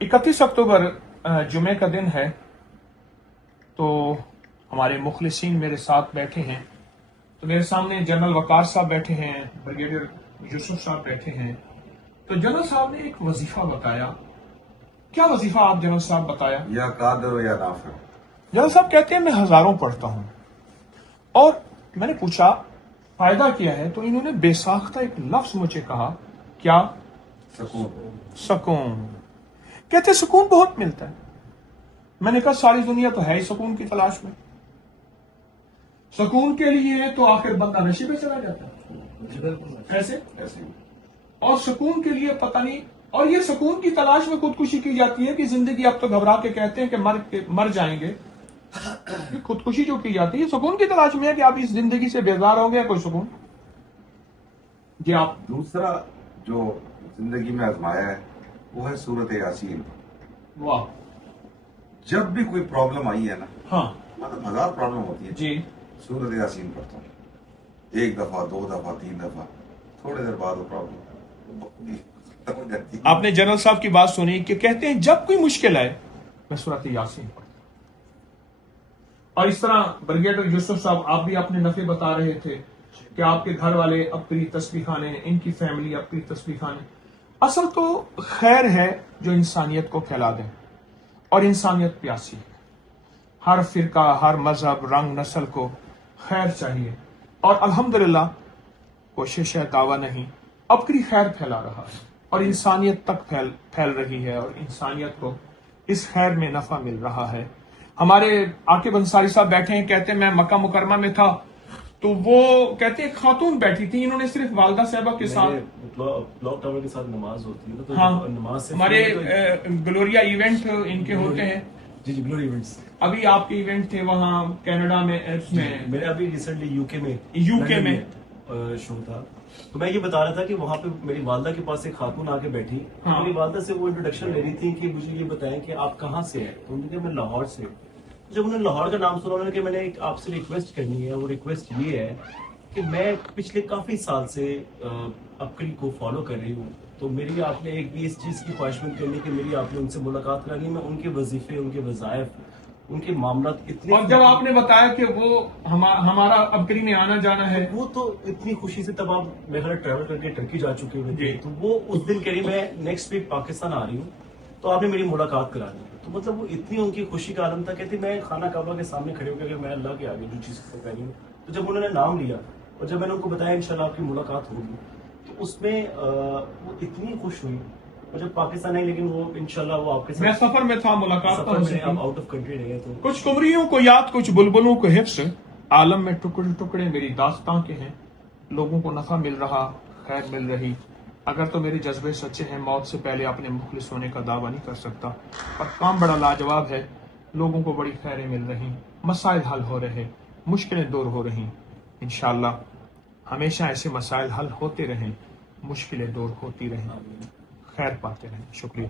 31 अक्टूबर जुमे का दिन है, तो हमारे मुखलिसीन मेरे साथ बैठे हैं। तो मेरे सामने जनरल वकार साहब बैठे हैं, ब्रिगेडियर यूसुफ साहब बैठे हैं। तो जनरल साहब ने एक वजीफा बताया। क्या वजीफा आप जनरल साहब बताया? या कादर या नाफिर। जनरल साहब कहते हैं मैं हजारों पढ़ता हूं, और मैंने पूछा फायदा क्या है, तो इन्होंने बेसाख्ता एक लफ्ज मुझे कहा, क्या? सुकून। सुकून। कहते सुकून बहुत मिलता है। मैंने कहा सारी दुनिया तो है ही सुकून की तलाश में। सुकून के लिए तो आखिर बंदा नशे पे चला जाता है, कैसे? ऐसे ही। और सुकून के लिए पता नहीं, और ये सुकून की तलाश में खुदकुशी की जाती है कि जिंदगी अब तो घबरा के कहते हैं कि मर जाएंगे। खुदकुशी जो की जाती है सुकून की तलाश में है कि आप इस जिंदगी से बेजार हो गए, कोई सुकून। जी आप। दूसरा जो जिंदगी में आजमाया है वो है सूरत यासीन। वाह। जब भी कोई प्रॉब्लम आई है ना, हाँ मतलब 1000 प्रॉब्लम होती है, जी। सूरत यासीन पढ़ता हूँ। 1 दफा 2 दफा 3 दफा, थोड़ी देर बाद वो प्रॉब्लम खत्म हो जाती है। आपने जनरल साहब की बात सुनी कि कहते हैं जब कोई मुश्किल आए मैं सूरत यासीन पढ़ता हूं। और इस तरह ब्रिगेडियर यूसुफ साहब, आप भी अपने नफे बता रहे थे कि आपके घर वाले अपनी तस्बीह खाने, इनकी फैमिली अपनी तस्बीह खाने। असल तो खैर है जो इंसानियत को फैला दे, और इंसानियत प्यासी है। हर फिरका, हर मजहब, रंग, नस्ल को खैर चाहिए, और अल्हम्दुलिल्लाह कोशिश है, दावा नहीं, अपनी खैर फैला रहा है, और इंसानियत तक फैल रही है, और इंसानियत को इस खैर में नफा मिल रहा है। हमारे आकिब अंसारी साहब बैठे हैं, कहते हैं मैं मक्का मुकरमा में था, तो वो कहते हैं खातून बैठी थी, इन्होंने सिर्फ वालदा साहबा के साथ क्लॉक टावर के साथ नमाज होती है ना, तो हाँ, नमाज से हमारे ग्लोरिया इवेंट इनके होते हैं। जी ग्लोरी इवेंट्स। अभी आपके इवेंट थे वहाँ कनाडा में, इसमें मेरे अभी रिसेंटली यूके में शो था, तो मैं ये बता रहा था कि वहाँ पे मेरी वालदा के पास एक खातून आके बैठी। हाँ। मेरी वालदा से वो इंट्रोडक्शन ले रही थी कि मुझे ये बताएं कि आप कहाँ से हैं, तो उन्होंने कहा मैं लाहौर से। जब उन्होंने लाहौर का नाम सुना, उन्होंने कहा मैंने एक आपसे रिक्वेस्ट करनी है। वो रिक्वेस्ट ये है कि मैं पिछले काफी साल से अपकरी को फॉलो कर रही हूँ, तो मेरी आपने एक भी इस चीज की ख्वाहिशमंद करनी कि मेरी आपने उनसे मुलाकात करानी। मैं उनके वजीफे, उनके वज़ाइफ, उनके मामला इतने, और जब आपने बताया कि वो हमारा अबकरी में आना जाना है, वो तो इतनी खुशी से, तब आप मेरे घर ट्रैवल करके टर्की जा चुके हुए थे, जी। तो वो उस दिन कह रही मैं नेक्स्ट वीक पाकिस्तान आ रही हूँ, तो आपने मेरी मुलाकात करा दी। तो मतलब वो इतनी उनकी खुशी का आलम था। कहती मैं खाना काबा के सामने खड़े होकर मैं अल्लाह के आगे जो चीज़ कर रही हूँ। तो जब उन्होंने नाम लिया और जब मैंने उनको बताया इंशाल्लाह आपकी मुलाकात होगी, तो उसमें वो इतनी खुश हुई। और जब पाकिस्तान आई, लेकिन वो इंशाल्लाह वो आपके साथ, मैं सफर में था, मुलाकात सफर उनसे में की। आप आउट ऑफ कंट्री रहे, तो कुछ कुमरियों को याद, कुछ बुलबुलों को हिफ्स, आलम में टुकड़े टुकड़े मेरी दास्तां के हैं। लोगों को नफा मिल रहा, खैर मिल रही। अगर तो मेरे जज्बे सच्चे हैं, मौत से पहले अपने मुखलिस होने का दावा नहीं कर सकता, पर काम बड़ा लाजवाब है। लोगों को बड़ी खैरें मिल रही, मसाइल हल हो रहे, मुश्किलें दूर हो रही। इंशाअल्लाह हमेशा ऐसे मसाइल हल होते रहें, मुश्किलें दूर होती रहें, खैर पाते रहें। शुक्रिया।